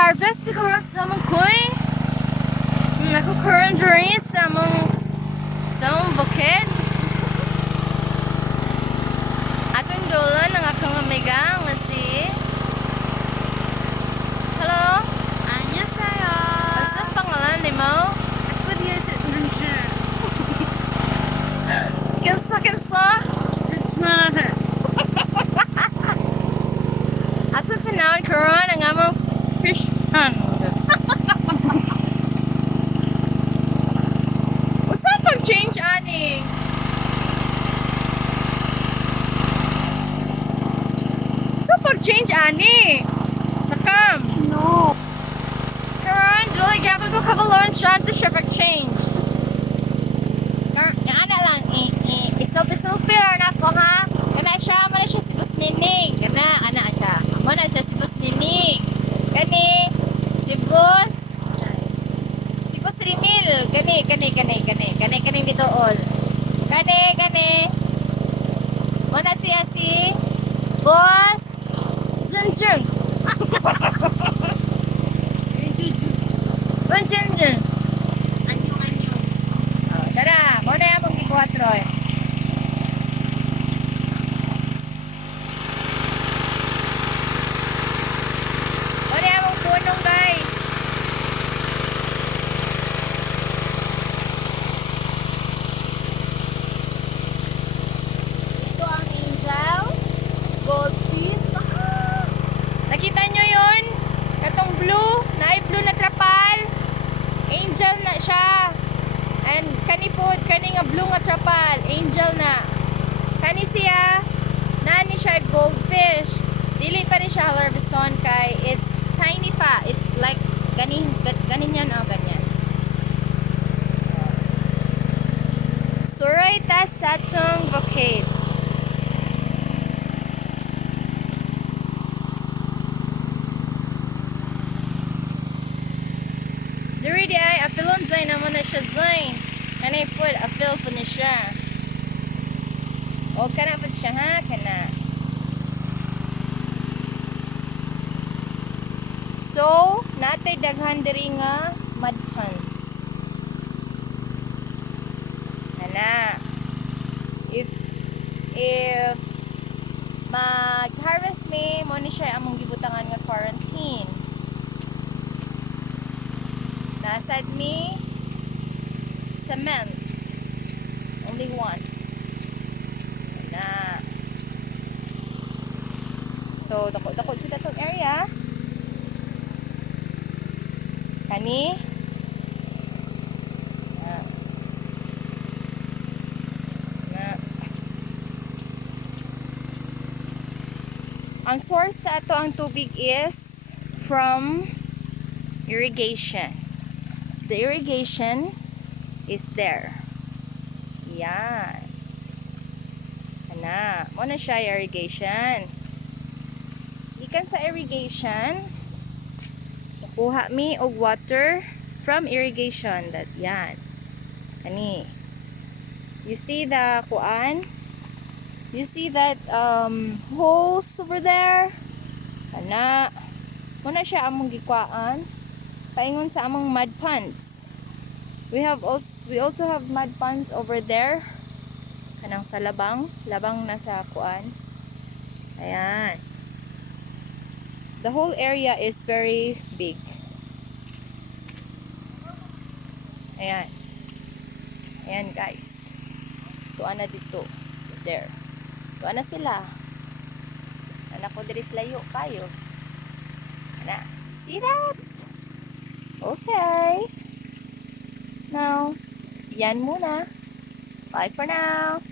mag-harvest because sa mong koy. Nakukuran diri sa mong bukid. Atong dolan ang akong amiga nga si Hello. 안녕하세요. Asa pangalan nimo? Ako diya sa Indonesia. Kinsa? Ato panahon karon ang among fish pond. Usa pag-change ani? Usa pag-change ani? Sakam. No. Karon dili gyapon ko kabalon siya to siya pag-change. Ana lang isulpi-sulpir na ko ha. Kana siya si Bus Nining. Ana siya. Amo na siya si Bus Nining. Kani si Bus Rimil. Kani dito all. Kani. Mana siya si Bus Junjun. Junjun. Anyo. Tara, mo na yung mag-4 eh. Mo na yung punong guys. Ito ang angel, goldfish. Nakita nyo yun? Katong blue, blue na trapal. Angel na siya. And kani nga blue nga trapal, angel na. Kani siya, nani siya goldfish. Dili pa rin siya harveston kay it's tiny pa. It's like ganin yan ganyan. Suray ta sa atong bukid. Diri di ay apilon zay naman na siya zay. Kanay food apil po na siya. O kana po siya ha, kana. So, natay daghan diri nga mud ponds. Ana. If mag-harvest me, mo ni siya among gibutangan nga quarantine. Nasad me cement. Only one. Na. So, dako siya datong area. Kani. Na. Ang source sa ato ang tubig is from irrigation. The irrigation is there. Yan. Ana, mo na siya irrigation. Ikan sa irrigation, nakuha mi og water from irrigation. That yan. Kani. You see the kuan? You see that hose over there? Ana. Mo na siya among gikuan. Paingon sa among mud ponds. We also have mud ponds over there. Kanang sa labang nasa kuan. Ayan. The whole area is very big. Ayan. Ayan guys. Tuan na dito. There. Tuan na sila. Anak ko diri layo kayo. Ana. See that? Okay. Now, yan muna. Bye for now.